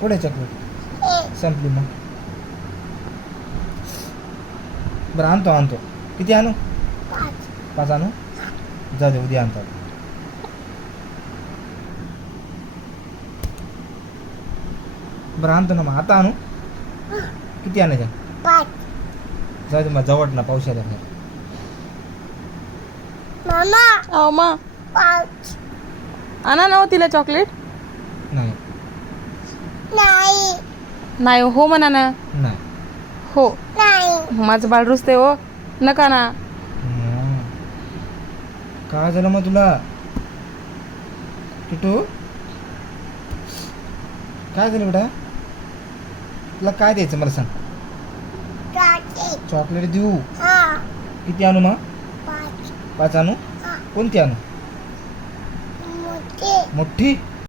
पुढे चॉकलेट संपली मग. बरं आणतो. किती आणू? 5 आणू. जाऊ दे, उद्या आणतो. बरं आणतो ना मग. आता आणू? किती आणायचं? जाऊ दे मग, जवळ ना पाऊस यायला बाहेर. अहो मा आणा ना हो तिला चॉकलेट. नाही नाही हो म्हणा ना. नाही हो माझं बाळ रुसते हो. नका ना. काय झालं मग तुला किटू? काय झालं बेटा? तुला काय द्यायचं मला सांग. चॉकलेट देऊ? किती आणू मग? 5 आणू. कोणती आणू? मोठी.